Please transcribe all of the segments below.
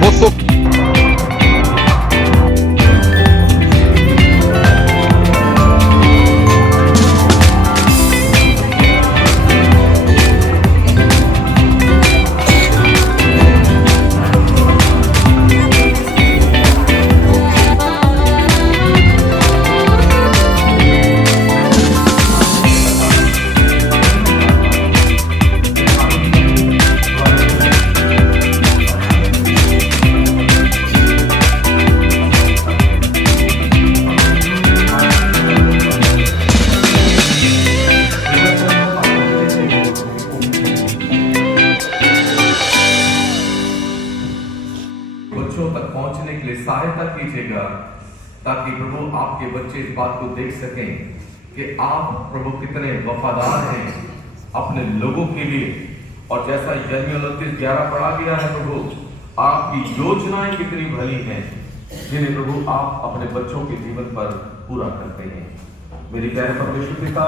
बहुत बच्चों तक पहुंचने के लिए सहायता कीजिएगा, ताकि प्रभु आपके बच्चे इस बात को देख सकें कि आप प्रभु कितने वफादार हैं अपने लोगों के लिए। और जैसा यिर्मयाह 29:11 पढ़ा गया है, प्रभु आपकी योजनाएं कितनी भली हैं, जिन्हें प्रभु आप अपने बच्चों के जीवन पर पूरा करते हैं। मेरी प्यारे परमेश्वर पिता,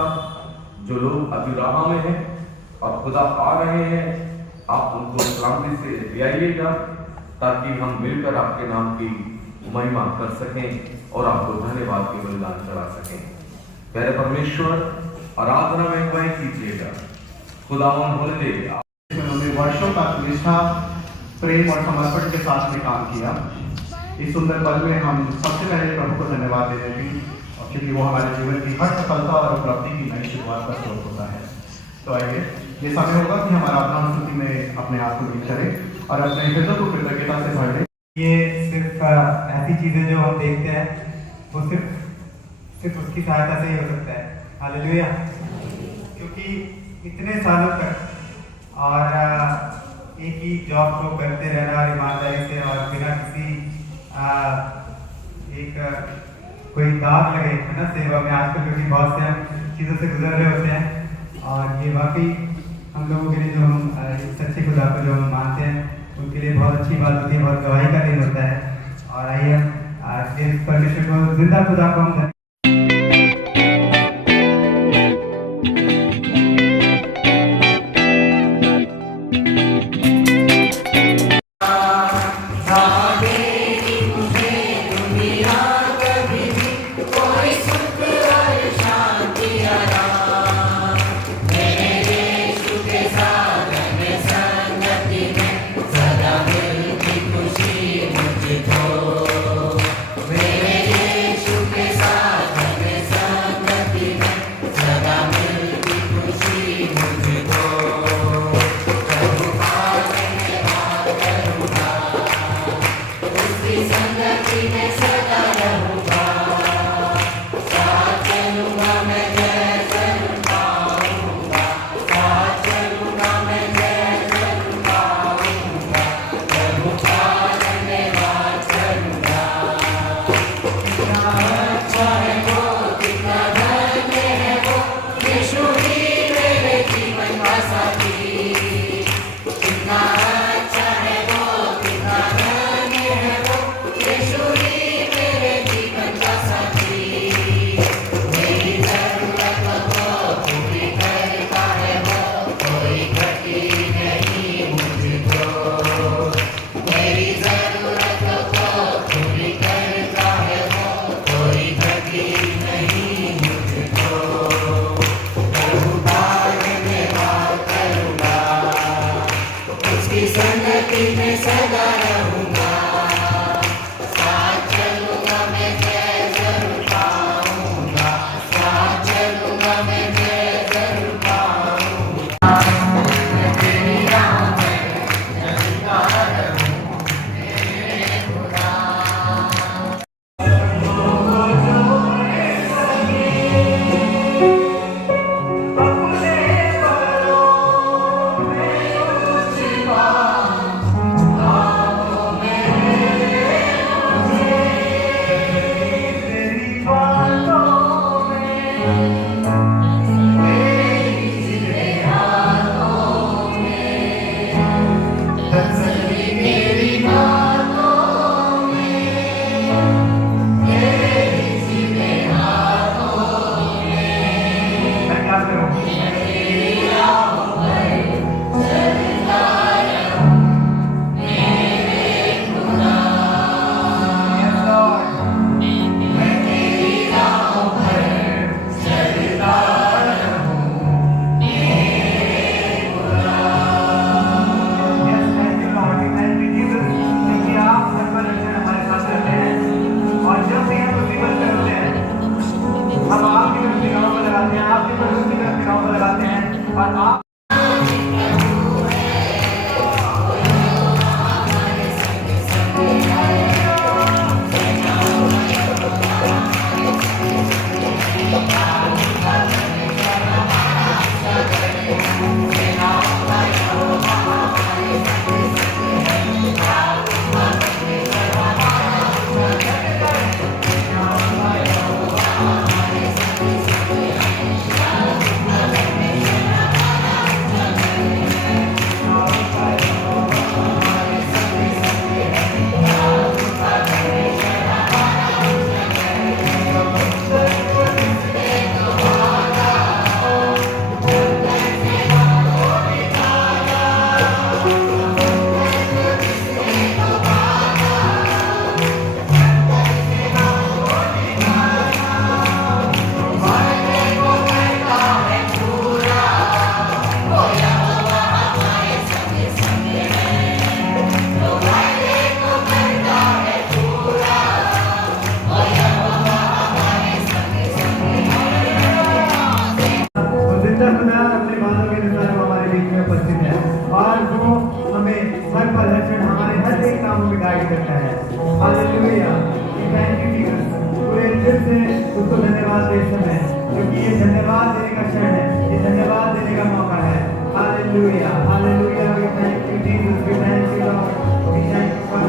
जो लोग अभी राह में हैं और खुदा आ रहे हैं, आप उनको सलामती से ले आइएगा, ताकि हम मिलकर आपके नाम की महिमा कर सकें और आपको धन्यवाद के बलिदान चढ़ा सकें। प्यारे परमेश्वर, आराधना में अगुवाई कीजिएगा। खुदावन बोले उन्होंने वर्षों का निष्ठा, प्रेम और समर्पण के साथ में काम किया। इस सुंदर पल में हम सबसे पहले प्रभु को धन्यवाद देते हैं, और क्योंकि वो हमारे जीवन की हर सफलता और उपलब्धि की नई शुरुआत का स्रोत होता है। तो आइए, ये समय होगा कि हम आराधना स्तुति में अपने आप को लीन करें और अपने हृदय को कृतज्ञता से भर दें। ये सिर्फ ऐसी चीजें जो हम देखते हैं, वो सिर्फ उसकी सहायता से ही हो सकता है। हालेलुया। क्योंकि इतने सालों तक और एक ही जॉब को करते रहना और ईमानदारी से और बिना किसी कोई दाग लगे, है ना, सेवा में आजकल, क्योंकि बहुत से हम चीज़ों से गुजर रहे होते हैं। और ये वाकई हम लोगों के लिए, जो हम सच्चे खुदा को जो हम मानते हैं, उनके लिए बहुत अच्छी बात होती है, बहुत गवाही का दिन होता है। और आइए आज इस परमेश्वर को, जिंदा खुदा को हम मेरे यीशु के साथ खुदा अपने बातों के अनुसार हमारे बीच में उपस्थित है और वो हमें हर पल हर क्षण हमारे हर एक कामों में गाइड करता है। Hallelujah, thank you Jesus. पूरे दिल से उसको धन्यवाद दे समय, क्योंकि ये धन्यवाद देने का क्षण है, ये धन्यवाद देने का मौका है। Hallelujah, hallelujah, we thank you Jesus, we thank you Lord, we thank you for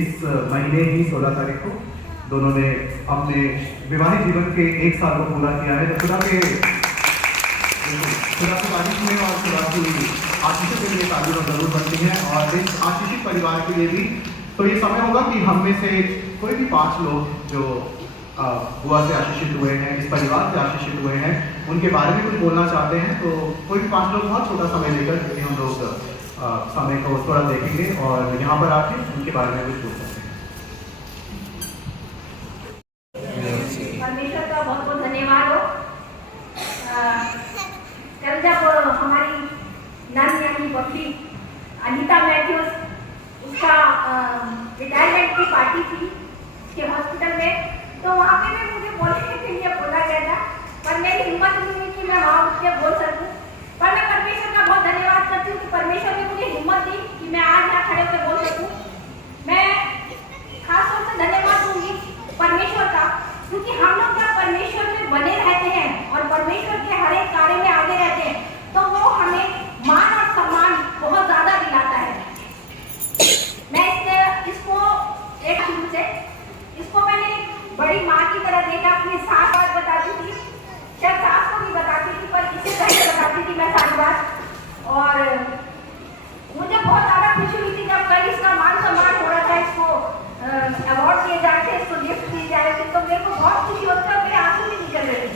इस महीने ही 16 तारीख को दोनों ने अपने विवाहित जीवन के 1 साल को पूरा किया है। तो खुदा की तारीफ में और खुदा की आशीषों के लिए तालीम जरूर बनती है। और इस आशीषित परिवार के लिए भी तो ये समय होगा कि हम में से कोई भी 5 लोग जो बुआ से आशीषित हुए हैं, इस परिवार से आशीषित हुए हैं, उनके बारे में कुछ बोलना चाहते हैं। तो कोई भी 5 लोग बहुत छोटा समय लेकर, क्योंकि हम लोग समय को थोड़ा देखेंगे और यहाँ पर आके उनके बारे में कुछ बोल सकते हैं। परमेश्वर का बहुत बहुत धन्यवाद हो। कल जब हमारी नन यानी बकरी अनीता मैथ्यूज उसका रिटायरमेंट की पार्टी थी उसके हॉस्पिटल में, तो वहाँ पे भी मुझे बोलने के लिए बोला गया था, पर मेरी हिम्मत नहीं हुई कि मैं वहाँ उठ के बोल सकूँ। पर मैं परमेश्वर का बहुत धन्यवाद करती हूँ कि परमेश्वर ने मुझे हिम्मत दी कि मैं आज यहाँ खड़े होकर बोल सकूँ। मैं खासतौर से धन्यवाद दूंगी परमेश्वर का, क्योंकि हम लोग क्या परमेश्वर में बने रहते हैं और परमेश्वर के हर एक कार्य में आगे रहते हैं, तो वो हमें मान और सम्मान बहुत ज्यादा दिलाता है। मैं इसको एक शुरू से इसको मैंने बड़ी माँ की तरह देखा, अपनी सास बात बताती थी, शायद सास को भी बताती थी, पर इसे पहले बताती थी मैं सारी बात। और मुझे बहुत ज्यादा खुशी हुई थी जब कल इसका मान सम्मान हो रहा था, इसको अवार्ड दिए जा रहे थे, इसको गिफ्ट दिए जा रहे थे, तो मेरे को बहुत खुशी होती है और मेरे आंसू भी निकल रहे थे।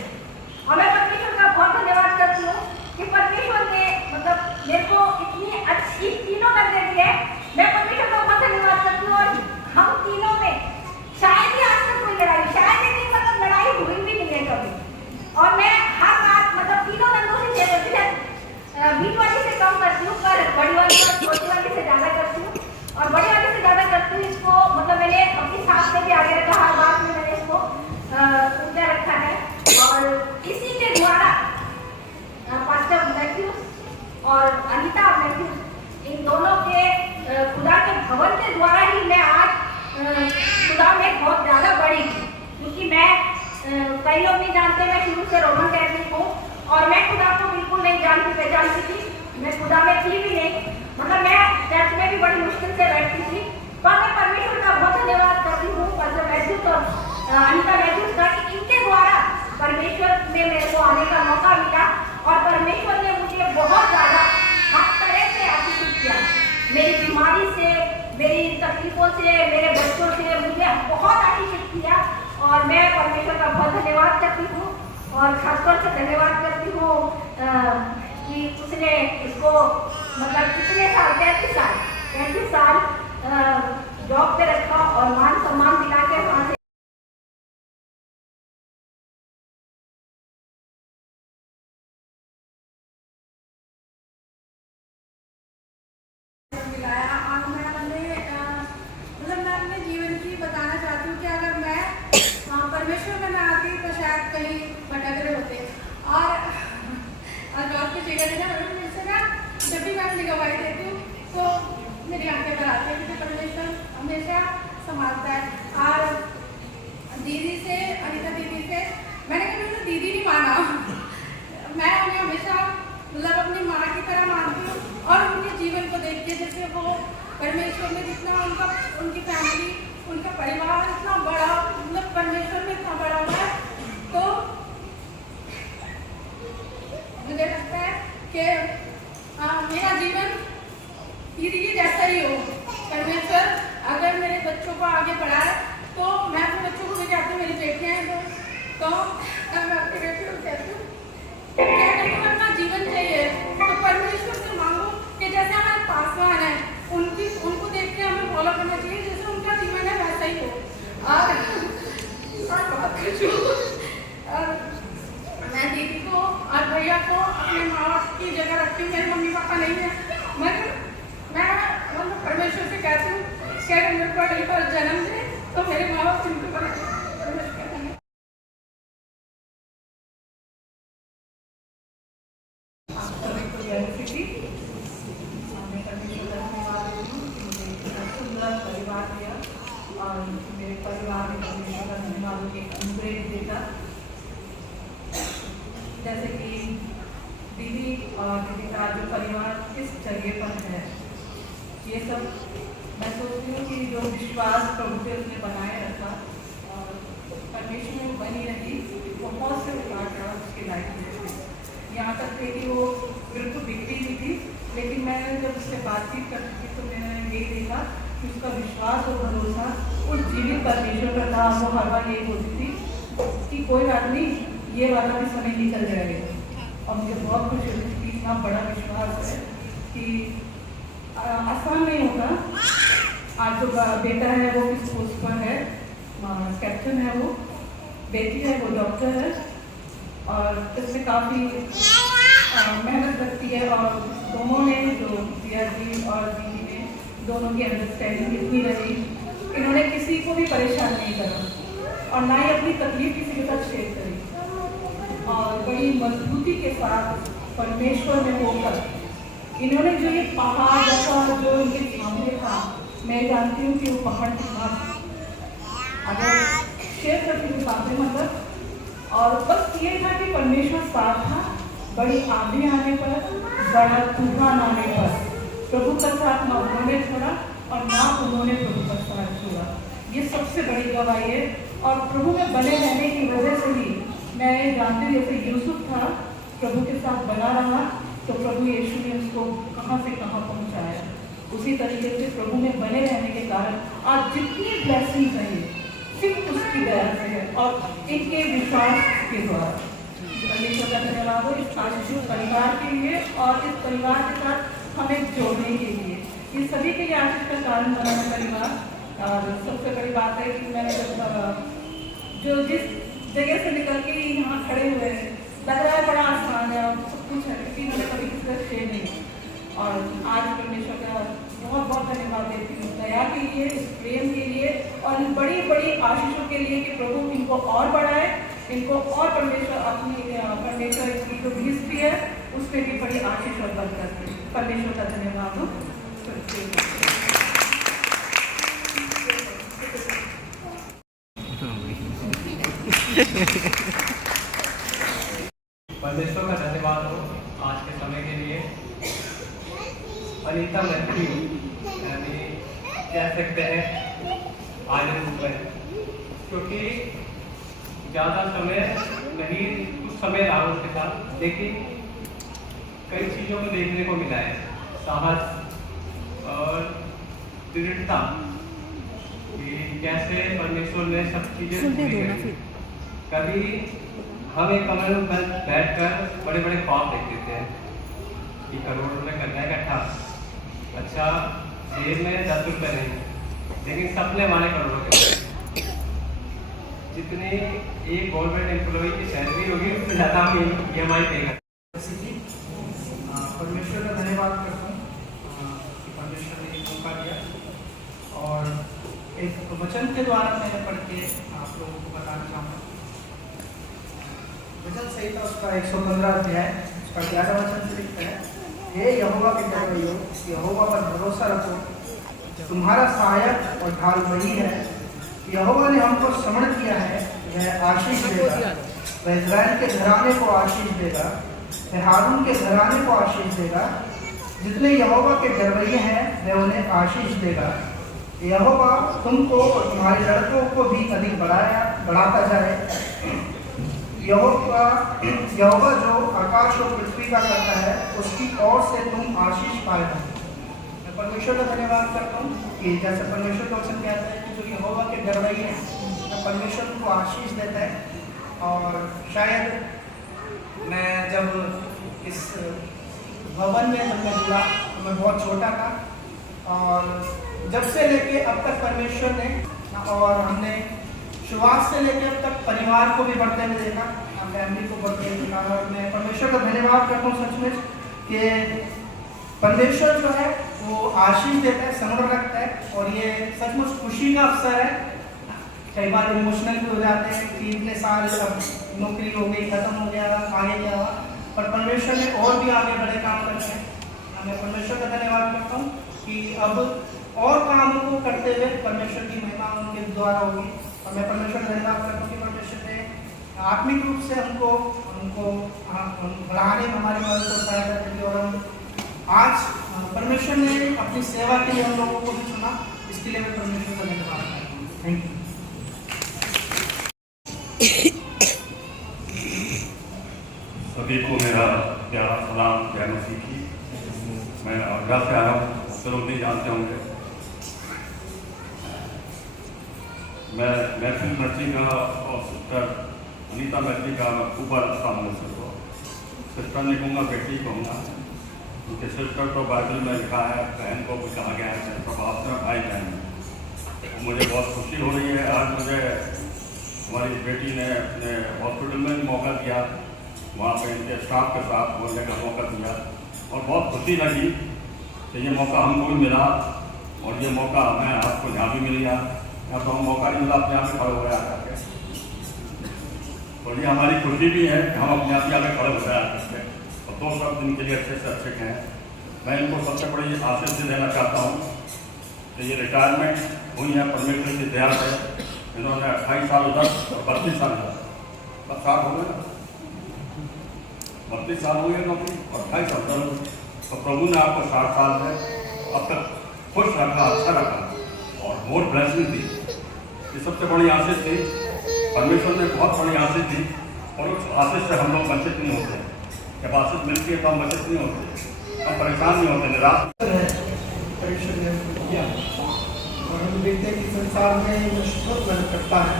और मैं परमेश्वर का बहुत धन्यवाद करती हूँ कि परमेश्वर ने मतलब मेरे को इतनी अच्छी तीनों नजरें दी है। मैं परमेश्वर का बहुत धन्यवाद करती हूँ। और हम तीनों में शायद ही आज तक कोई लड़ाई, शायद ही मतलब लड़ाई हुई भी नहीं है कभी। और मैं हर बात मतलब तीनों नंदों से शेयर करती हूँ, बीच वाली से कम करती हूँ, पर बड़ी वाली और छोटी वाली से ज्यादा करती हूँ। और बड़ी वाली से ज्यादा करती हूँ। इसको मतलब मैंने अपनी सास से भी आगे रखा, हर बात में मैंने इसको ऊंचा रखा है। और इसी के द्वारा पास्टर मैथ्यूज और अनीता मैथ्यूज, इन दोनों के खुदा के भवन के द्वारा ही मैं आज खुदा में बहुत ज्यादा बढ़ी, क्योंकि मैं कई लोग नहीं जानते, मैं शुरू से रोमन कैथोलिक हूँ और मैं खुदा को बिल्कुल नहीं पहचानती थी। मैं खुदा में थी भी नहीं, मतलब मैं चर्च में भी बड़ी मुश्किल से बैठती थी। पर मैं परमेश्वर का बहुत धन्यवाद करती हूँ पास्टर मैथ्यूज और अनीता मैथ्यूज का, कि इनके द्वारा परमेश्वर में मेरे को आने का मौका मिला और परमेश्वर ने मुझे बहुत ज्यादा हर तरह से आशीषित किया। मेरी बीमारी से, मेरी तकलीफों से, मेरे बच्चों से मुझे बहुत आशीषित किया। और मैं परमेश्वर का बहुत धन्यवाद करती हूँ और खासतौर से धन्यवाद करती हूँ कि उसने इसको मतलब कितने साल 33 साल जॉब पे रखा और मान सम्मान दिला के वहाँ से मिलाया। और मैं अपने जीवन की बताना चाहती हूँ कि अगर मैं परमेश्वर में ना आती तो शायद कहीं भटक रहे होते। और जॉब की जगह मेरे से ना जब भी मैं अपनी गवाही देती हूँ तो मेरी आंखें भर आती है, क्योंकि परमेश्वर हमेशा संभालता है। और दीदी से, अनीता दीदी से मैंने कभी उन्हें दीदी नहीं माना, मैं उन्हें हमेशा मतलब अपनी माँ की तरह मानती हूँ। और उनके जीवन को देख के, जैसे वो परमेश्वर में जितना उनकी फैमिली, उनका परिवार इतना बड़ा, मतलब परमेश्वर में इतना बड़ा हुआ है, तो मुझे लगता है कि मेरा जीवन दीदी के जैसा ही हो। परमेश्वर अगर मेरे बच्चों को आगे बढ़ाए तो मैं अपने बच्चों को भी कहती हूँ, मेरी बेटियाँ हैं तो मैं अपनी बेटियों को कहती हूँ क्या करूँ, अपना जीवन जीवन चाहिए तो परमेश्वर से मांगो कि जैसे हमारे पासवान है उनको देख के हमें फॉलो करना चाहिए, जैसे उनका जीवन है वैसा ही हो। और बहुत खुश हूँ और मैं दीदी को और भैया को अपने माँ बाप की जगह रखती हूँ। मेरे मम्मी पापा नहीं है, मगर मैं परमेश्वर से कहती हूँ कि अगर मेरे को अगली बार जन्म दे तो मेरे माँ बाप उनको सुंदर परिवार दिया और मेरे परिवार में परमेश्वर का धन्यवाद के अनुग्रह देता। जैसे कि दीदी और दीदी का जो परिवार किस जगह पर है, ये सब मैं सोचती हूँ कि जो विश्वास प्रभु पे उसने बनाए रखा और परमेश्वर में बनी रही, बहुत से उतार चढ़ाव उसकी लाइफ में थे। यहाँ तक थे कि वो बिल्कुल बिगड़ी नहीं थी, लेकिन मैंने जब उससे बातचीत करती थी तो मैंने ये देखा कि उसका विश्वास और भरोसा उस जीवित परमेश्वर पर था। वो हर बार यही बोलती थी कि कोई बात नहीं, ये वाला भी समय निकल जाएगा। और मुझे बहुत खुशी होती थी कि इतना बड़ा विश्वास है कि आसान नहीं होगा। आज जो बेटा है वो किस पोस्ट पर है, कैप्टन है, वो बेटी है वो डॉक्टर है और इसमें काफ़ी मेहनत लगती है। और दोनों ने जो दिया जी और दीदी ने दोनों की अंडरस्टैंडिंग इतनी रही, इन्होंने किसी को भी परेशान नहीं करा और ना ही अपनी तकलीफ किसी के साथ शेयर करी और बड़ी मजबूती के साथ परमेश्वर में होकर इन्होंने जो ये पहाड़ जैसा जो इनके सामने था, मैं जानती हूँ कि वो पहाड़ कितना अगर शेयर करती हूँ सामने मतलब, और बस ये था कि परमेश्वर साथ था। बड़ी आंधी आने पर, बड़ा तूफान आने पर प्रभु का साथ ना उन्होंने छोड़ा और ना उन्होंने प्रभु का साथ छोड़ा। ये सबसे बड़ी गवाही है। और प्रभु में बने रहने की वजह से ही मैं ये जानती हूँ, जैसे यूसुफ था प्रभु के साथ बना रहा तो प्रभु यीशु ने उसको कहाँ से कहाँ पहुँचाया। उसी तरीके से प्रभु में बने रहने के कारण आज जितनी ब्लेसिंग्स हैं सिर्फ उसकी दया से है और इनके विश्वास के द्वारा। परमेश्वर का धन्यवाद हो इस आशीष परिवार के लिए और इस परिवार के साथ हमें जोड़ने के लिए। ये सभी के लिए आशीष का कारण बना है परिवार। और सबसे बड़ी बात है कि मैंने जब जो जिस जगह से निकल के यहाँ खड़े हुए हैं, लग रहा है बड़ा आसान है और सब कुछ है, लेकिन मैंने कभी किसी का शेयर नहीं। और आज परमेश्वर का बहुत बहुत धन्यवाद देती हूँ दया के लिए, इस प्रेम के लिए और इन बड़ी बड़ी आशीषों के लिए कि प्रभु इनको और बढ़ाए, इनको और परमेश्वर अपनी परमेश्वर की जो हिस्ट्री है उसमें भी बड़ी आशीष और बरकत है। परमेश्वर का धन्यवाद हो। परमेश्वर का धन्यवाद हो आज के समय के लिए। अनीता मैथ्यू यानी कह सकते हैं आज क्योंकि ज़्यादा समय नहीं, कुछ समय रहा उसके साथ, लेकिन कई चीज़ों को देखने को मिला है। साहस और दृढ़ता कि कैसे परमेश्वर ने सब चीज़ें पूरी करी। कभी हम एक कमरे में बैठकर बड़े बड़े ख्वाब देख लेते हैं कि करोड़ रुपए करना है इकट्ठा, अच्छा जेब में 10 रुपये नहीं, लेकिन सपने हमारे करोड़ों के। जितने एक गवर्नमेंट एम्प्लॉय की सैलरी होगी उससे ज़्यादा हम EMI पे करते। परमेश्वर का धन्यवाद करता हूँ कि परमेश्वर ने एक मौका दिया और एक वचन के द्वारा मैंने पढ़ के आप लोगों को बताना चाहूँगा। वचन संहिता उसका 115 अध्याय उसका 11 वचन से लिखता है, हे यहोवा के डरवैयों, यहोवा पर भरोसा रखो, तुम्हारा सहायक और ढाल वही है। यहोवा ने हमको समण किया है, वह आशीष देगा, वह इस्राएल के घराने को आशीष देगा, वह हारून के घराने को आशीष देगा। जितने यहोवा के डरवैये हैं वह उन्हें आशीष देगा। यहोवा तुमको और तुम्हारे लड़कों को भी अधिक बढ़ाता जाए। यहोवा जो आकाश और पृथ्वी का करता है उसकी ओर से तुम आशीष पाएगा। मैं परमेश्वर का धन्यवाद करता हूँ कि जैसे परमेश्वर का वचन कहता है कि जो यहोवा के डरवैये हैं तो परमेश्वर उनको आशीष देता है। और शायद मैं जब इस भवन में जब मैं जुड़ा तो मैं बहुत छोटा था और जब से लेके अब तक परमेश्वर ने और हमने शुरुआत से लेके अब तक परिवार को भी बढ़ते हुए देखा, फैमिली को बढ़ते हुए देखा और मैं परमेश्वर का धन्यवाद करता हूँ सच में कि परमेश्वर जो है वो आशीष देता है, संग्रह रखता है और ये सचमुच खुशी का अवसर है। कई बार इमोशनल भी हो जाते हैं कि इतने साल अब नौकरी हो गई, खत्म हो गया, आगे क्या हुआ, पर परमेश्वर ने और भी आगे बड़े काम करते हैं। मैं परमेश्वर का धन्यवाद करता हूँ कि अब और कामों को करते हुए परमेश्वर की महिमा उनके द्वारा होगी और मैं परमेश्वर का धन्यवाद करता हूँ कि परमेश्वर ने आत्मिक रूप से हमको बढ़ाने में हमारी मदद को सहायता करी और हम आज परमेश्वर ने अपनी सेवा के लिए हम लोगों को भी चुना, इसके लिए मैं परमेश्वर का धन्यवाद करता हूँ। Thank you. सभी को मेरा प्यारा सलाम, जय मसीह की। मैं आगरा से आया हूँ, आप लोग नहीं जानते होंगे। मैं मैथिल मर्ची का और सिस्टर अनीता मर्ची का मैं खूब अच्छा हूँ। सिस्टर नहीं कहूँगा, बेटी कहूँगा, क्योंकि सिस्टर तो बाइबल में लिखा है, बहन को भी कहा गया है, सब आपने भाई बहन। मुझे बहुत खुशी हो रही है। आज मुझे हमारी बेटी ने अपने हॉस्पिटल में भी मौका दिया, वहाँ पे इनके स्टाफ के साथ बोलने का मौका दिया और बहुत खुशी लगी कि ये मौका हमको भी मिला और ये मौका हमें आपको यहाँ भी मिल गया। यहाँ तो हम मौका नहीं मिला, अपने आप में खड़े हो गए आकर के। और ये हमारी खुशी भी है कि हम अपने आप ही आगे खड़े हो गए आकर के और 2 शब्द इनके लिए अच्छे से अच्छे कहें। मैं इनको सबसे बड़ी आशीष देना चाहता हूँ कि ये रिटायरमेंट हुई है परमेश्वर की दया से। इन्होंने 28 साल उधर और 32 साल इधर, बस 60 हो गए, 32 साल हो गए नौकरी और 28 साल उधर। तो प्रभु ने आपको 60 साल में अब तक खुश रखा, अच्छा रखा और मोर ब्लेसिंग दी। ये सबसे बड़ी आशीष थी, परमेश्वर ने बहुत बड़ी आशीष दी और उस आशीष से हम लोग वंचित नहीं होते। जब आशीष मिलती है तो हम वंचित नहीं होते, हम परेशान नहीं होते, निराश। परमेश्वर ने किया और हम देखते हैं कि संसार में बहुत मदद करता है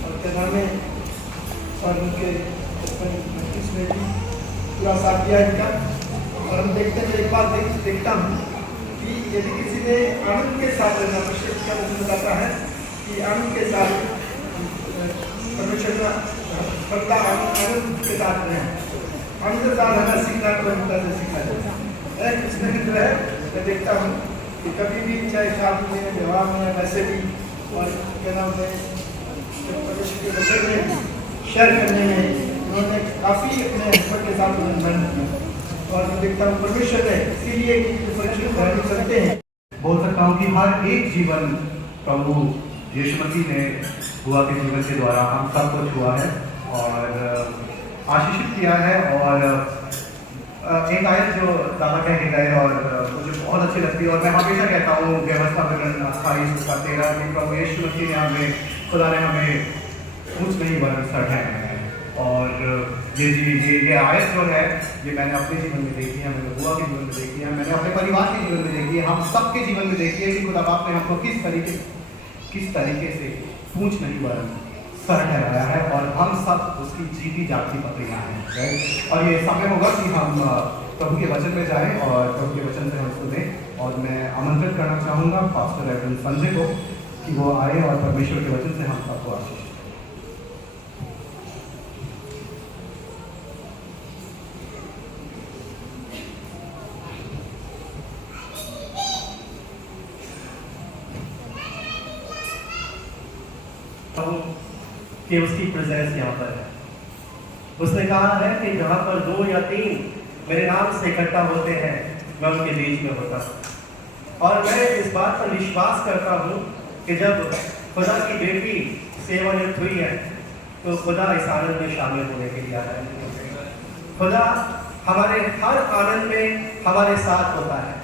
और केदार में और उनके इसमें भी पूरा साथ दिया इनका। और हम देखते हैं, एक बात देखता हूँ कि यदि किसी ने आनंद के साथ रहना, परमेश्वर क्या बताता है कि आनंद के साथ परमेश्वर का बंदा आनंद के साथ रहें, आनंद के साथ रहना सीखना परमेश्वर से सीखा जाए। इसमें जो है मैं देखता हूँ कि कभी भी चाहे शादी में, विवाह में, वैसे भी और क्या नाम है परमेश्वर के वचन में शेयर करने में उन्होंने काफ़ी अपने हस्बैंड के साथ मेहनत की और मैं देखता हूँ परमेश्वर ने इसीलिए परमेश्वर करते हैं। बोल सकता हूँ कि हर एक जीवन प्रभु यीशु मसीह ने हुआ के जीवन के द्वारा हम सबको छुआ है और आशीषित किया है। और एक आयत जो दादा कह के गए और मुझे बहुत अच्छी लगती है और मैं हमेशा कहता हूँ व्यवस्था विवरण 28:13 कि प्रभु यीशु मसीह ने हमें, खुदा ने हमें ऊँच नहीं वरन सराहा है। और ये आयत जो है ये मैंने अपने जीवन में देखी है, मैंने बुआ के जीवन में देखी है, मैंने अपने परिवार के जीवन में देखी है, हम सबके जीवन में देखी है कि खुदा बाप ने हमको किस तरीके से पूछ नहीं वरन सर ठहराया है और हम सब उसकी जीती जागती पत्रियाँ हैं। और ये समय होगा कि हम प्रभु के वचन में जाएं और प्रभु के वचन से हम सुने। और मैं आमंत्रित करना चाहूँगा पास्टर रेवरेंड संजय को कि वो आए और परमेश्वर के वचन से हम सबको आशीष। कि उसकी प्रेजेंस यहाँ पर है। उसने कहा है कि जहाँ पर 2 या 3 मेरे नाम से इकट्ठा होते हैं मैं उनके बीच में होता हूँ। और मैं इस बात पर विश्वास करता हूँ कि जब खुदा की बेटी सेवानिवृत्त हुई है तो खुदा इस आनंद में शामिल होने के लिए आया है। खुदा हमारे हर आनंद में हमारे साथ होता है,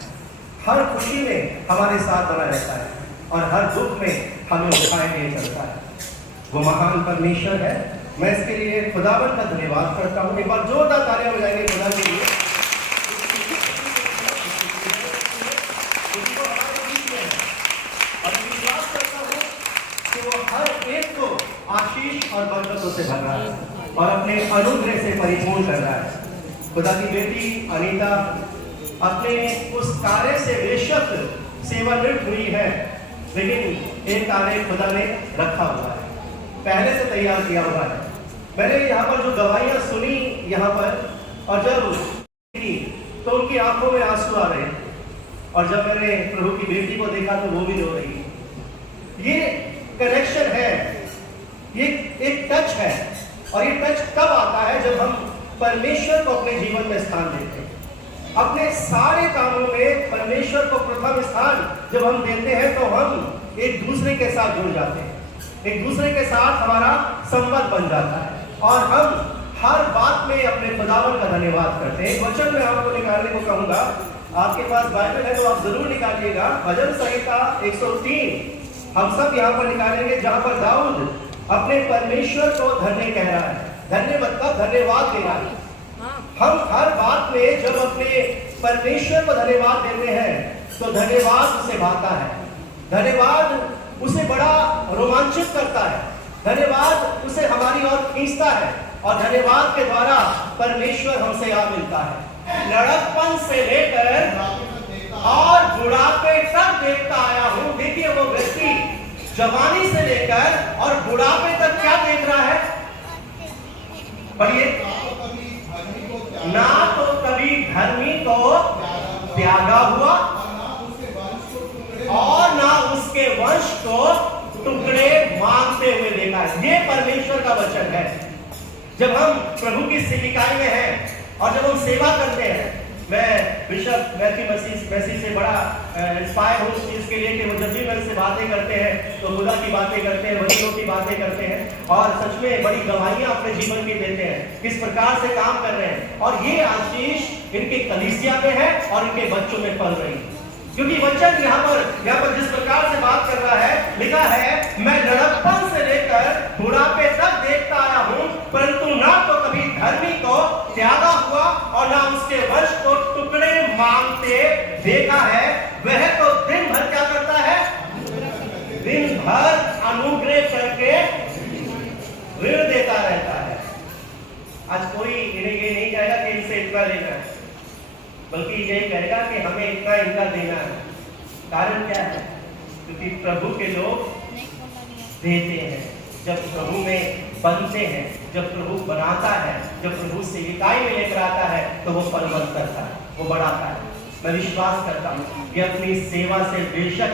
हर खुशी में हमारे साथ बना रहता है और हर दुख में हमें उठाए लिए चलता है। वो महान परमेश्वर है। मैं इसके लिए खुदावन का धन्यवाद करता हूँ। एक बार जोरदार तालियां बजाएंगे खुदा के लिए। और विश्वास करता हूँ कि वो हर एक को आशीष और बरकतों से भर रहा है और अपने अनुग्रह से परिपूर्ण खुदा की बेटी अनीता अपने उस कार्य से बेशक सेवानिवृत्त हुई है, लेकिन एक कार्य खुदा ने रखा हुआ है, पहले से तैयार किया हुआ है। मैंने यहाँ पर जो गवाहियाँ सुनी यहाँ पर, और जब तो उनकी आंखों में आंसू आ रहे, और जब मैंने प्रभु की बेटी को देखा तो वो भी रो रही। ये कनेक्शन है, ये एक टच है, और ये टच कब आता है? जब हम परमेश्वर को अपने जीवन में स्थान देते हैं। अपने सारे कामों में परमेश्वर को प्रथम स्थान जब हम देते हैं तो हम एक दूसरे के साथ जुड़ जाते हैं, एक दूसरे के साथ हमारा संबंध बन जाता है, और हम हर बात में अपने खुदावन का धन्यवाद करते हैं। एक वचन में आपको निकालने को कहूंगा, आपके पास बाइबल है तो आप जरूर निकालिएगा। भजन संहिता 103 हम सब यहाँ पर निकालेंगे, जहाँ पर दाऊद अपने परमेश्वर को धन्य कह रहा है। धन्य मतलब धन्यवाद देना। हम हर बात में जब अपने परमेश्वर को धन्यवाद देते हैं तो धन्यवाद उसे भाता है, धन्यवाद उसे बड़ा रोमांचित करता है, धन्यवाद उसे हमारी ओर खींचता है, और धन्यवाद के द्वारा परमेश्वर हमसे आ मिलता है। लड़कपन से लेकर और बुढ़ापे तक देखता आया हूं। देखिए वो व्यक्ति जवानी से लेकर और बुढ़ापे तक क्या देख रहा है? पढ़िए, ना तो कभी धर्मी को त्यागा हुआ और ना उसके वंश को टुकड़े मांगते हुए देखा है। ये परमेश्वर का वचन है। जब हम प्रभु की सेविकाई में हैं और जब हम सेवा करते हैं, मैं बिशप मैथ्यू मैसी से बड़ा इंस्पायर हूँ उस चीज़ के लिए कि वो जब भी मेरे से बातें करते हैं तो खुदा की बातें करते हैं, वचनों की बातें करते हैं, और सच में बड़ी गवाहियाँ अपने जीवन की देते हैं किस प्रकार से काम कर रहे हैं। और ये आशीष इनके कलीसिया में है और इनके बच्चों में पल रही है, क्योंकि वचन यहाँ पर जिस प्रकार से बात कर रहा है, लिखा है मैं लड़कपन से लेकर बुढ़ापे तक देखता आया हूँ, परंतु ना तो कभी धर्मी को त्यागा हुआ और ना उसके वंश को टुकड़े मांगते देखा है। वह तो दिन भर क्या करता है? दिन भर अनुग्रह करके ऋण देता रहता है। आज कोई इन्हें ये नहीं कहेगा कि इनसे इतना लेना है, बल्कि यही कहेगा कि हमें इतना इनका देना है। कारण क्या है? क्योंकि प्रभु के लोग देते हैं। जब प्रभु में बनते हैं, जब प्रभु बनाता है, जब प्रभु सेविकाई में लेकर आता है तो वो फलवंत करता है, वो बढ़ाता है। मैं विश्वास करता हूँ कि अपनी सेवा से बेशक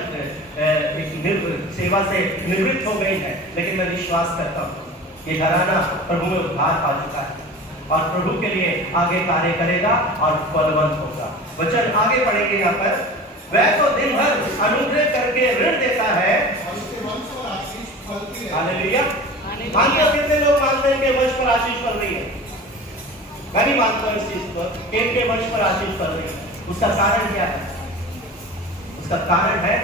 सेवा से निवृत्त हो गई है, लेकिन मैं विश्वास करता हूँ ये घराना प्रभु में उद्धार पा चुका है और प्रभु के लिए आगे कार्य करेगा और फलवंत होगा। वचन आगे पढ़ेंगे यहाँ पर, वह तो दिन भर अनुग्रह करके ऋण देता है। हालेलुया। मानते हो कितने लोग मानते हैं कि वंश पर आशीष पड़ रही है? मैं भी मानता हूँ इस चीज को, इनके वंश पर आशीष पड़ रही है। उसका कारण क्या है? उसका कारण है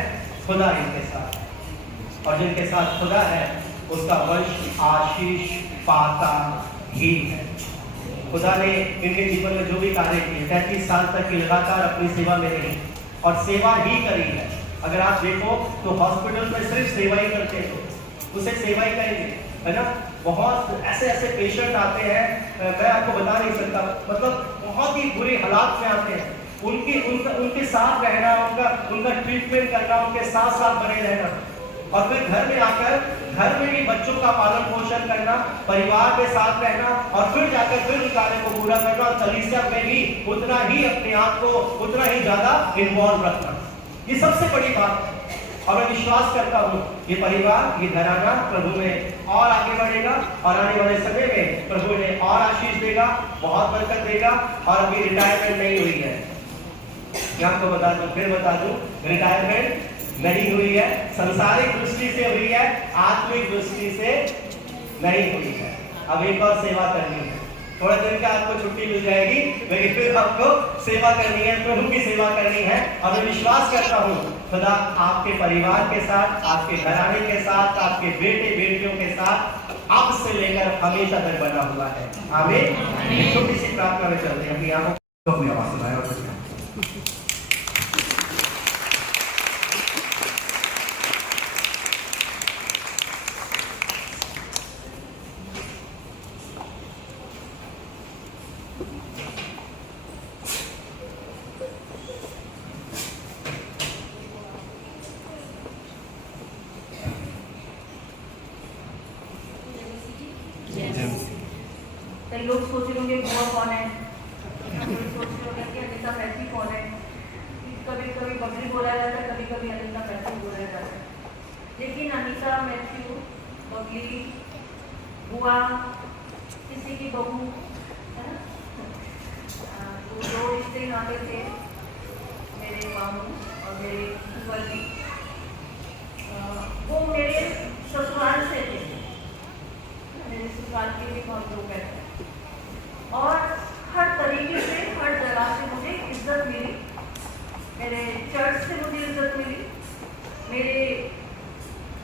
खुदा इनके साथ, और जिनके साथ खुदा है उसका वंश आशीष पाता ही है। खुदा ने इनके जीवन में जो भी कार्य किए, 33 साल तक की लगातार अपनी सेवा में रही और सेवा ही करी है। अगर आप देखो तो हॉस्पिटल में सिर्फ सेवा ही करते हो, उसे सेवा ही करेंगे, है ना। बहुत ऐसे पेशेंट आते हैं, मैं आपको बता नहीं सकता, मतलब बहुत ही बुरी हालात में आते हैं। उनके साथ रहना, उनका ट्रीटमेंट करना, उनके साथ बने रहना, और फिर घर में आकर घर में भी बच्चों का पालन पोषण करना, परिवार के साथ रहना, और फिर जाकर फिर उन कार्य को पूरा करना, और कलीसिया में भी उतना ही अपने आप को उतना ही ज्यादा इन्वॉल्व रखना। ये सबसे बड़ी बात है, और मैं विश्वास करता हूँ ये परिवार, ये घराना प्रभु में और आगे बढ़ेगा, और आने वाले समय में प्रभु ने और आशीष देगा, बहुत बरकत देगा। और अभी रिटायरमेंट नहीं हुई है, मैं आपको बता दूं रिटायरमेंट नहीं हुई है, संसारिक दृष्टि से हुई है, आत्मिक दृष्टि से नहीं हुई है। अब एक और सेवा करनी है, थोड़े दिन का आपको छुट्टी मिल जाएगी, लेकिन फिर आपको सेवा करनी है, प्रभु की सेवा करनी है। और मैं विश्वास करता हूँ खुदा आपके परिवार के साथ, आपके घराने के साथ, आपके बेटे बेटियों के साथ अब से लेकर हमेशा तक बना हुआ है। आमीन। छोटी सी प्रार्थना में चलते हैं, अपनी आंखों को अपनी आवाज सुनाए और कुछ लोग सोच रहे होंगे बुआ कौन है, लोग सोच रहे होंगे कि अनिता मैथी कौन है। कभी कभी बबली बोला जाता है, कभी कभी अनिता मैथ्यू बोला जाता है, लेकिन अनिता मैथ्यू, बबली, बुआ, किसी की बहू है ना। तो दो रिश्ते यहाँ पे थे, मेरे मामू और मेरे फूफा जी, वो मेरे ससुराल से थे। मेरे ससुराल के भी बहुत लोग हैं और हर तरीके से, हर जगह से मुझे इज्जत मिली। मेरे चर्च से मुझे इज्जत मिली, मेरे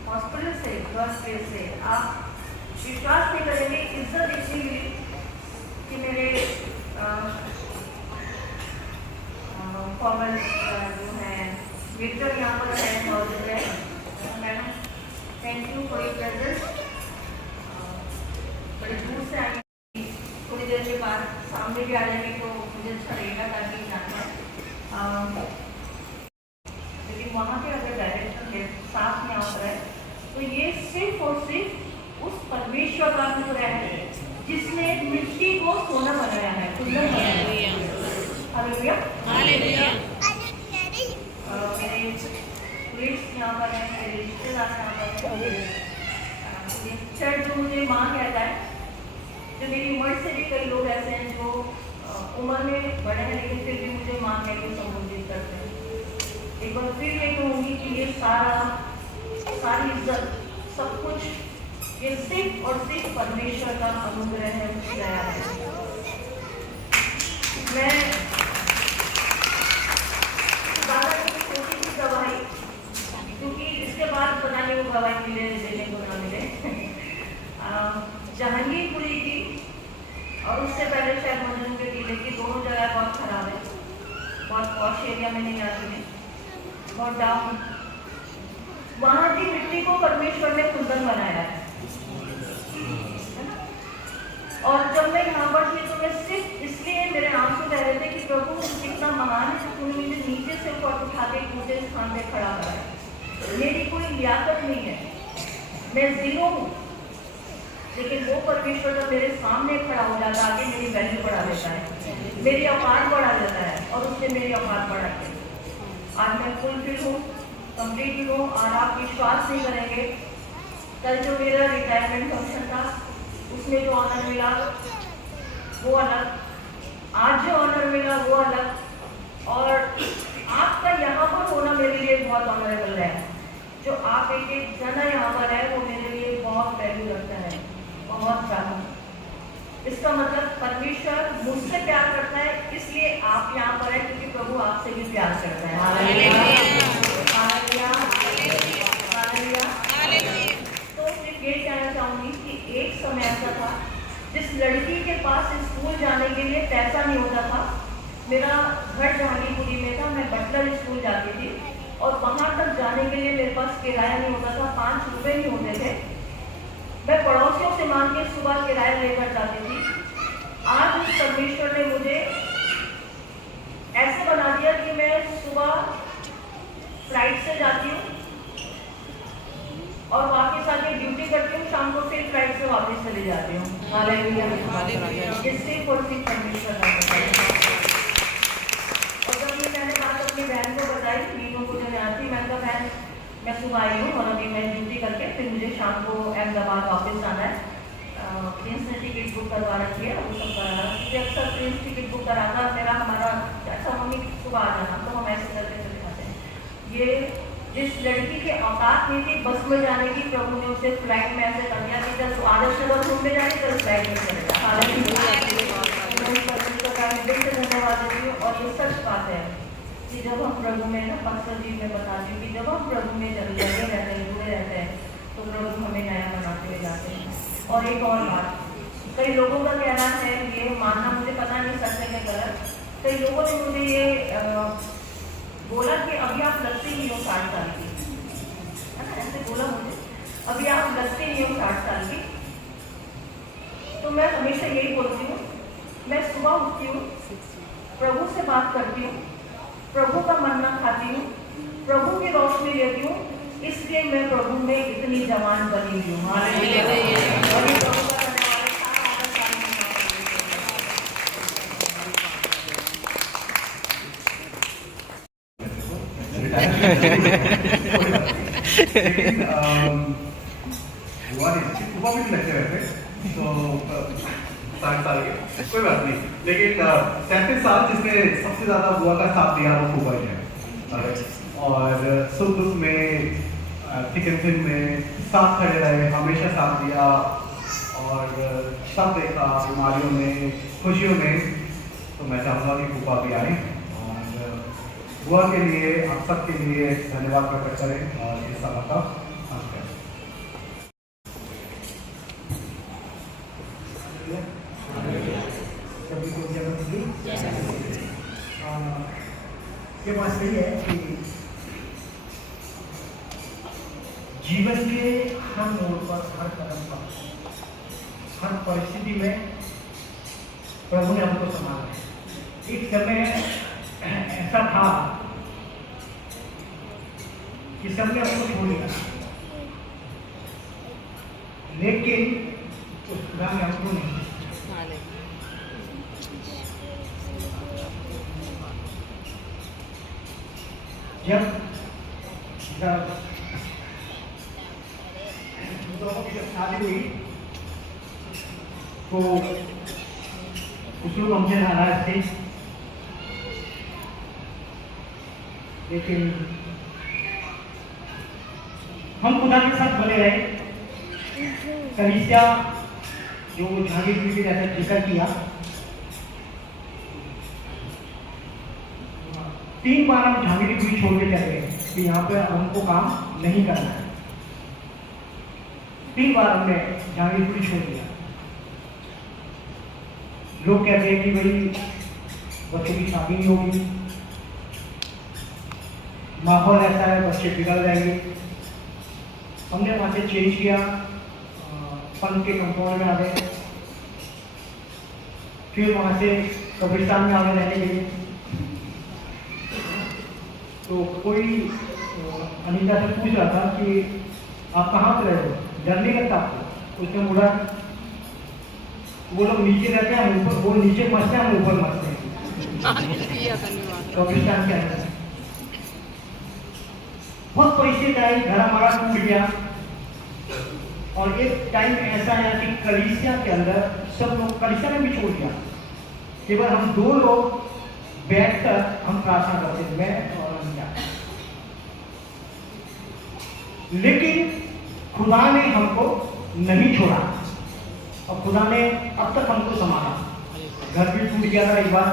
हॉस्पिटल से, बर्थ प्लेस से, आप विश्वास नहीं करेंगे, इज्जत इतनी मिली कि मेरे फॉर्मल जो है विक्टर यहाँ पर है, मौजूद है। Madam thank you for your presence. बड़े दूर से आई, थोड़ी देर के बाद सामने भी आ जाएंगे तो मुझे अच्छा लगेगा ताकि जानना। लेकिन वहाँ के अगर डायरेक्टर है साथ में आ रहा है तो ये सिर्फ और सिर्फ उस परमेश्वर का अनुग्रह है जिसने मिट्टी को सोना बनाया है, सुंदर बनाया है। Hallelujah, hallelujah. मेरे पुलिस यहाँ पर है, मेरे रिश्तेदार यहाँ पर है। चर्च जो मुझे माँ कहता है, जो मेरी उम्र से भी कई लोग ऐसे हैं जो उम्र में बड़े हैं लेकिन फिर भी मुझे माँ कह के संबोधित करते हैं। एक बार फिर ये कहूँगी कि ये सारी इज्जत, सब कुछ ये सिर्फ और सिर्फ परमेश्वर का अनुग्रह है, दया है। मैं ज़्यादा छोटी सी गवाही, क्योंकि इसके बाद पता नहीं वो गवाही मिले देने को ना मिले। जहांगीरपुरी की और उससे पहले शायद मजनू के टीले की, दोनों जगह बहुत खराब है, बहुत पॉश एरिया में नहीं आती है, बहुत डाउन। वहाँ की मिट्टी को परमेश्वर ने सुंदर बनाया है। और जब मैं यहाँ पर थी तो मैं सिर्फ इसलिए मेरे आंसू बह रहे थे कि प्रभु कितना महान है, तूने मुझे नीचे से ऊपर उठा के ऊंचे स्थान पे खड़ा करा है। मेरी कोई लियाकत नहीं है, मैं जीरो हूँ, लेकिन वो परमेश्वर जब मेरे सामने खड़ा हो जाता है, आगे मेरी वैल्यू बढ़ा देता है, मेरी औकात बढ़ा देता है, और उसने मेरी औकात बढ़ा दी। आज मैं फुलफिल हूँ, कंप्लीट हूँ, और आप विश्वास नहीं करेंगे, कल जो मेरा रिटायरमेंट फंक्शन था उसमें जो ऑनर मिला वो अलग, आज जो ऑनर मिला वो अलग, और आपका यहाँ पर होना मेरे लिए बहुत ऑनरेबल है। जो आप एक एक जना यहाँ पर है वो मेरे लिए बहुत वैल्यू रखता है, बहुत ज़्यादा। इसका मतलब परमेश्वर मुझसे प्यार करता है, इसलिए आप यहाँ पर है क्योंकि प्रभु आपसे भी प्यार करता है। Hallelujah, hallelujah. तो सिर्फ ये कहना चाहूँगी कि एक समय ऐसा था जिस लड़की के पास स्कूल जाने के लिए पैसा नहीं होता था। मेरा घर जहांगीरपुरी में था, मैं बटलर स्कूल जाती थी और वहाँ तक जाने के लिए मेरे पास किराया नहीं होता था, 5 रुपये नहीं होते थे। मैं पड़ोसियों से मांग के सुबह किराया लेकर जाती थी। आज उस परमेश्वर ने मुझे ऐसे बना दिया कि मैं सुबह फ्लाइट से जाती हूँ और वापस आके ड्यूटी करती हूँ, शाम को फिर फ्लाइट से वापस चली जाती हूँ। हालेलुया, इससे परमेश्वर का। और जब ये मैंने बात अपनी बहन को बताई, मीनू को जो आती, मैं कहा बहन मैं सुबह आई हूँ और अभी मैं ड्यूटी करके फिर मुझे शाम को अहमदाबाद वापस जाना है। प्रिंस ने टिकट बुक करवा रखी है, वो सब करा रहा है। अक्सर प्रिंस टिकट बुक कराता मेरा हमारा अच्छा मम्मी सुबह आ जाना, तो हम ऐसे करके चले जाते हैं। ये जिस लड़की के औकात नहीं थी बस में जाने की, प्रभु ने उसे फ्लाइट में ऐसे कर दिया कि जब आदर्श नगर घूमने जाए तो फ्लाइट में चले जाए। दिल से धन्यवाद देती हूँ। और ये सच बात है कि जब हम प्रभु में ना, पास्टर जी मैं बताती हूँ कि जब हम प्रभु में लगे रहते हैं, जुड़े रहते हैं, तो प्रभु हमें नया बनाते हुए जाते हैं। और एक और बात, कई लोगों का कहना है, ये मानना मुझे पता नहीं सच है क्या गलत, कई लोगों ने मुझे ये बोला कि अभी आप लगते ही हो 60 साल की, है ना, ऐसे बोला मुझे, अभी आप लगते ही हो 60 साल की। तो मैं हमेशा यही बोलती हूँ, मैं सुबह उठती हूँ, प्रभु से बात करती हूँ, प्रभु का मन्ना खाती हूँ, प्रभु की रोशनी लेती हूँ, इसलिए मैं प्रभु में इतनी जवान बनी हुई हूँ। लेकिन बुआ भी लगते रहते तो 60 साल के कोई बात नहीं, लेकिन 37 साल जिसने सबसे ज्यादा बुआ का साथ दिया वो फूफा ही है। और सुख दुख में थिक एंड थिन में साथ खड़े रहे, हमेशा साथ दिया और सब देखा, बीमारियों में खुशियों में। तो मैं चाहूँगा कि फूफा भी आए और बुआ के लिए आप सबके लिए धन्यवाद प्रकट करें और इस सभा का अंत करें। सभी को जगह मिली। ये बात सही है कि जीवन के हर मोड़ पर, हर कदम पर, हर परिस्थिति में प्रभु ने हमको संभाला है। एक समय ऐसा था कि सबने हमको छोड़ दिया, लेकिन उस खुदा ने हमको नहीं। जब शादी हुई तो कुछ लोग हमसे नाराज थे, लेकिन हम खुदा के साथ बने रहे। कलीसिया जो झांकी की जैसा जिक्र किया, 3 बार हम झांकी पूरी छोड़ के चले गए कि यहाँ पे हमको काम नहीं करना है। 3 बार हमने झांकी पूरी छोड़ दिया। लोग कहते हैं कि भाई बच्चों की शादी नहीं होगी, माहौल ऐसा है, बच्चे बिगड़ जाएंगे। हमने वहाँ से चेंज किया, फन के कंपाउंड में आ गए, फिर वहाँ से कब्रिस्तान में आगे रहने के लिए। तो कोई अनीता से पूछ रहा था कि आप कहाँ से रहे हो, डर नहीं लगता आपको? उसने बोला वो लोग नीचे रहते हैं, हम ऊपर, वो नीचे मरते हैं, हम ऊपर मरते हैं। कब्रिस्तान के अंदर बहुत परिस्थिति आई, घर हमारा टूट गया। और एक टाइम ऐसा आया कि कलीसिया के अंदर सब लोग, कलीसिया ने भी छोड़ दिया, केवल हम 2 लोग बैठकर हम प्रार्थना करते थे, मैं और अनिता। लेकिन खुदा ने हमको नहीं छोड़ा और खुदा ने अब तक हमको संभाला। घर भी टूट गया था एक बार,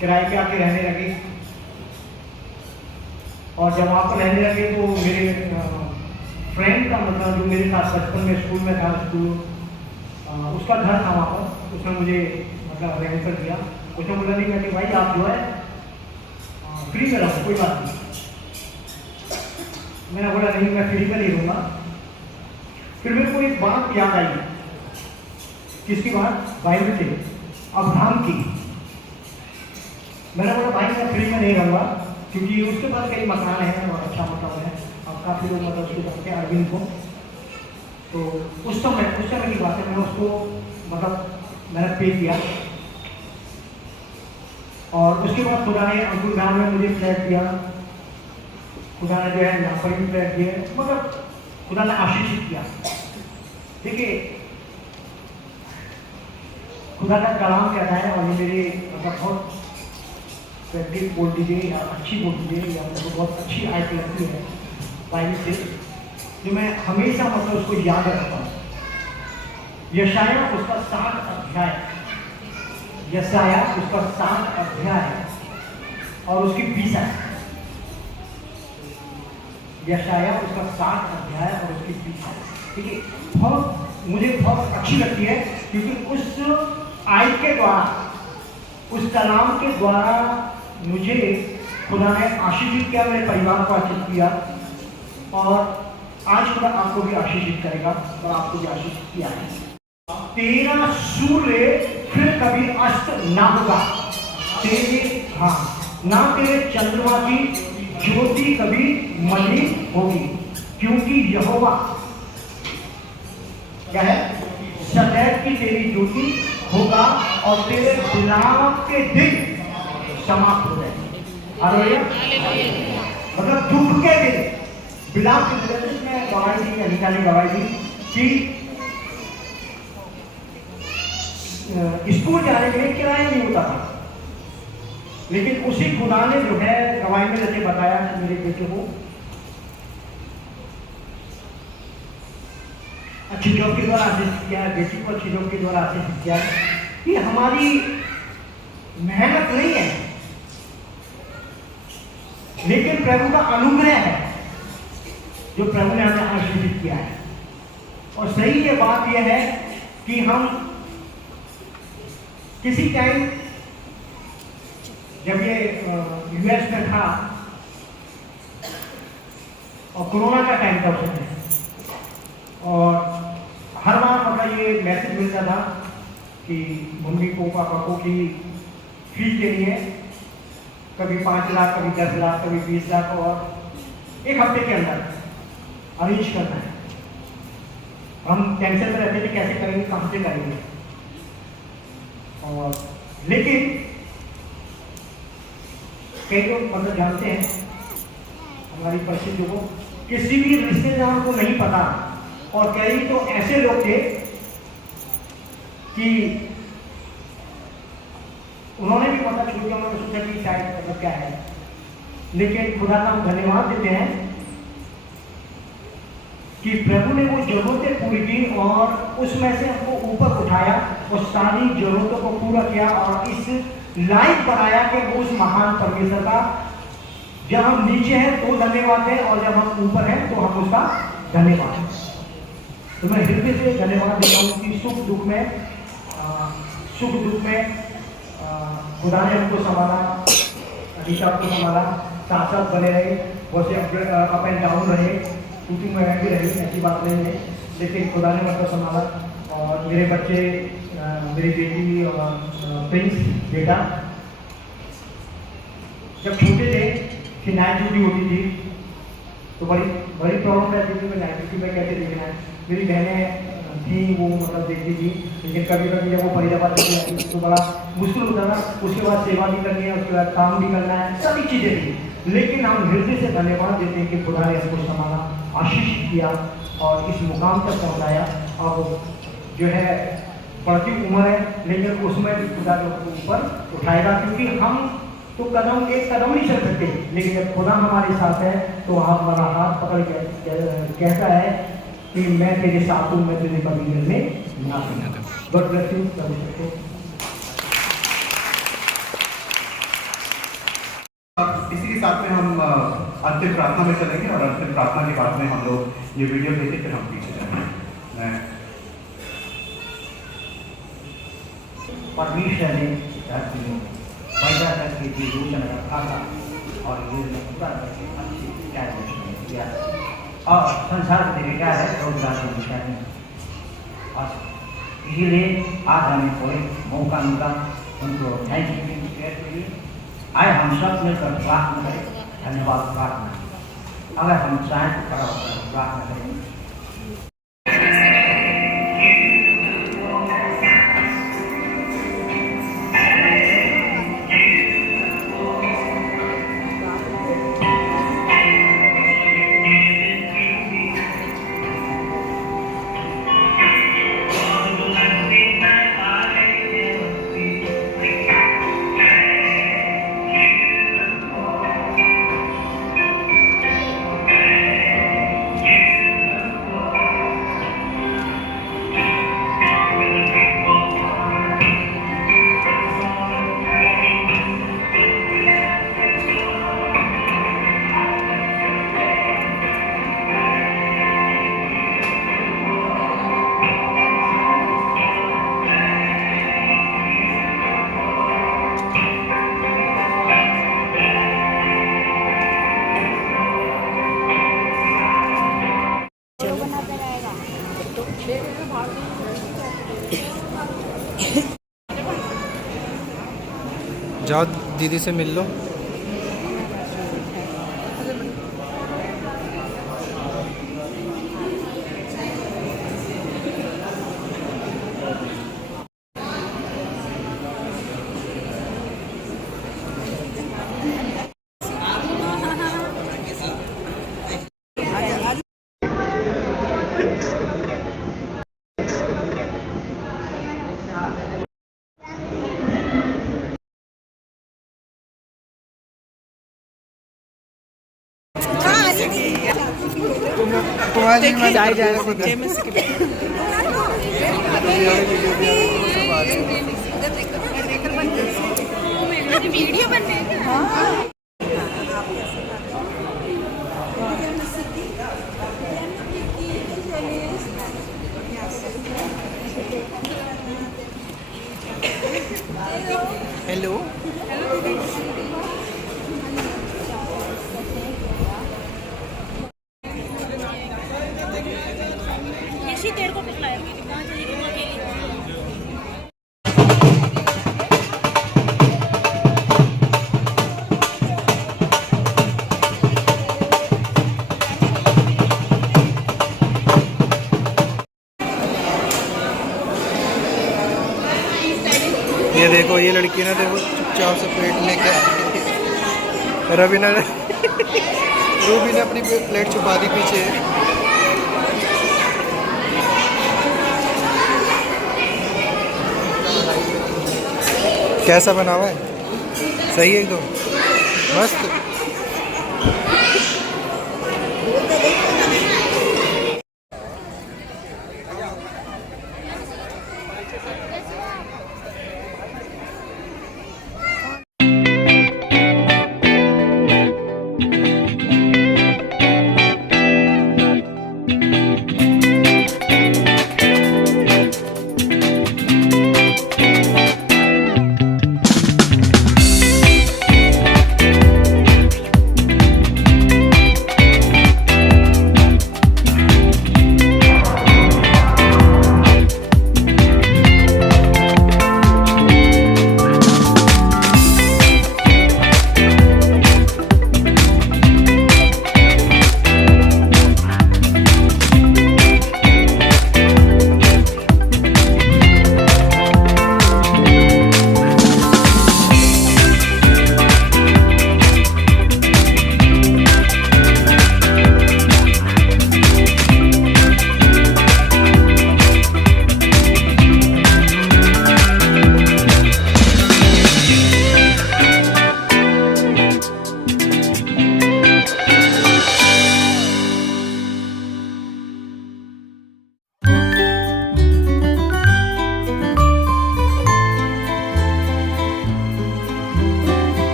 किराए पे आके रहने लगे, और जब वहाँ पर रहने लगे तो मेरे फ्रेंड का, मतलब जो मेरे साथ बचपन में स्कूल में था, उसका घर था वहाँ पर, उसने मुझे मतलब रेंट कर दिया। उसने बोला नहीं मैं कि भाई आप जो है फ्री में रहो, कोई बात नहीं। मैंने बोला नहीं मैं फ्री में नहीं रहूँगा। फिर मेरे को एक बात याद आई। किसकी बात? बाइबल से, अब्राहम की। मैंने बोला भाई मैं फ्री में नहीं रहूँगा, क्योंकि उसके पास कई मकान है और अच्छा मतलब है, अब काफ़ी लोग मतलब उसको जानते हैं, अरविंद को। तो उस समय की बात है, मैंने उसको मतलब मैंने पे किया। और उसके बाद खुदा ने अंकुर गाँव में मुझे फ्लैट दिया, खुदा ने जो है यहाँ पर भी फ्लैट दिए, मतलब खुदा ने आशीषित किया। देखिए खुदा का कलाम कहता है, और ये मेरे मतलब बहुत प्रैक्टिस बोल दीजिए या अच्छी बोल दीजिए या मुझे बहुत अच्छी आयत लगती है बाइबल से, जो मैं हमेशा मतलब उसको याद रखता हूँ। यशाया उसका 7 अध्याय, यशाया उसका 7 अध्याय और उसकी 20 आयत। यशाया उसका 7 अध्याय और उसकी 20 आयत, ठीक है। बहुत मुझे बहुत अच्छी लगती है, क्योंकि उस आयत के द्वारा, उस कलाम के द्वारा मुझे खुदा ने आशीषित किया, मेरे परिवार को आशीषित किया, और आज खुदा आपको भी आशीषित करेगा और आपको भी आशीषित किया है। तेरा सूर्य फिर कभी अस्त ना होगा, तेरे ना तेरे चंद्रमा की ज्योति कभी मलिन होगी, क्योंकि यहोवा क्या है, सदैव की तेरी ज्योति होगा और तेरे विलाप के दिन समाप्त हो जाएंगे। हालेलुया। मतलब दुख के दिन विलाप की वजह से गवाही दी, अनिता ने गवाही दी कि स्कूल जाने के लिए किराया नहीं होता था, लेकिन उसी खुदा ने जो है गवाही में जैसे बताया मेरे बेटे को अच्छी जॉब के द्वारा आशीष किया है, बेटी को अच्छी जॉब के द्वारा आशीष किया है। ये हमारी मेहनत नहीं है, लेकिन प्रभु का अनुग्रह है जो प्रभु ने हमें आशीषित किया है। और सही ये बात यह है कि हम किसी टाइम जब ये यूएस में था और कोरोना का टाइम था उसमें, और हर बार मतलब ये मैसेज मिलता था कि मम्मी को पापा को कि फीस देनी है, कभी 5 लाख, कभी 10 लाख, कभी 20 लाख, और एक हफ्ते के अंदर अरेंज करना है। हम टेंशन में रहते थे कैसे करेंगे, कहाँ से करेंगे। और लेकिन कई लोग मतलब जानते हैं हमारी परिस्थितियों को, किसी भी रिश्तेदार को नहीं पता, और कई तो ऐसे लोग थे कि उन्होंने भी पता छोड़ दिया, उन्होंने सोचा कि शायद मतलब क्या है, लेकिन खुदा का हम धन्यवाद देते हैं कि प्रभु ने वो जरूरतें पूरी की और उसमें से हमको ऊपर उठाया और सारी जरूरतों को पूरा किया और इस लायक बनाया कि वो उस महान परमेश्वर का, जब हम नीचे हैं तो धन्यवाद है और जब हम ऊपर हैं तो हम उसका धन्यवाद है। तो मैं हृदय से धन्यवाद देता हूँ कि सुख दुख में खुदा ने हमको संभाला, अनिता को संभाला, साथ साथ बने रहे, वैसे अप एंड डाउन रहे, टूटी में भी रही, ऐसी बात नहीं है, लेकिन खुदा ने हमको संभाला। और मेरे बच्चे, मेरी बेटी और प्रिंस बेटा जब छोटे थे कि नाइट ड्यूटी होती थी तो बड़ी प्रॉब्लम रहती थी, मैं नाइट ड्यूटी में कैसे देखना है। मेरी बहनें थी वो मतलब देखती थी, लेकिन कभी कभी जब वो फरीदाबाद चली जाती थी तो बड़ा मुश्किल होता था। उसके बाद सेवा भी करनी है, उसके बाद काम भी करना है, सभी चीज़ें थी, लेकिन हम हृदय से धन्यवाद देते हैं कि खुदा ने हमको संभाला, आशीष किया और इस मुकाम तक पहुँचाया। अब जो है बढ़ती उम्र है, लेकिन उसमें भी खुदा जो ऊपर उठाएगा, क्योंकि हम तो एक कदम नहीं चल सकते, लेकिन जब खुदा हमारे साथ है तो हमारा हाथ पकड़ के कहता है कि मैं तेरे साथ हूँ, मैं तुझे कभी गिरने ना दूंगा। God bless you. इसी के साथ में हम अंतिम प्रार्थना में चलेंगे और अंतिम प्रार्थना के बाद में हम लोग ये वीडियो देखें, फिर हम पीछे जाएंगे। मैं परमेश्वर ने धरती में पैदा करके भी रोशन रखा था और ये पूरा करके अच्छी कैलकुलेशन किया और संसार के लिए क्या है रोजगार की दिशा में, और इसीलिए आज हमें कोई मौका मिला उनको थैंक यू के लिए। आए हम सब मिलकर प्रार्थना करें, धन्यवाद प्रार्थना। अगर हम चाहें तो खड़ा होकर प्रार्थना करें। जाओ दीदी से मिल लो। तुम्हारी मैं जाए जा रहा वीडियो बन रही है। हेलो यशी तेरे को बुलाया वहाँ चली गई अकेली। ये देखो ये लड़की ना देखो चुपचाप से प्लेट लेके रवि ने रूबी ने अपनी प्लेट छुपा दी पीछे। कैसा बना हुआ है? सही है एकदम मस्त।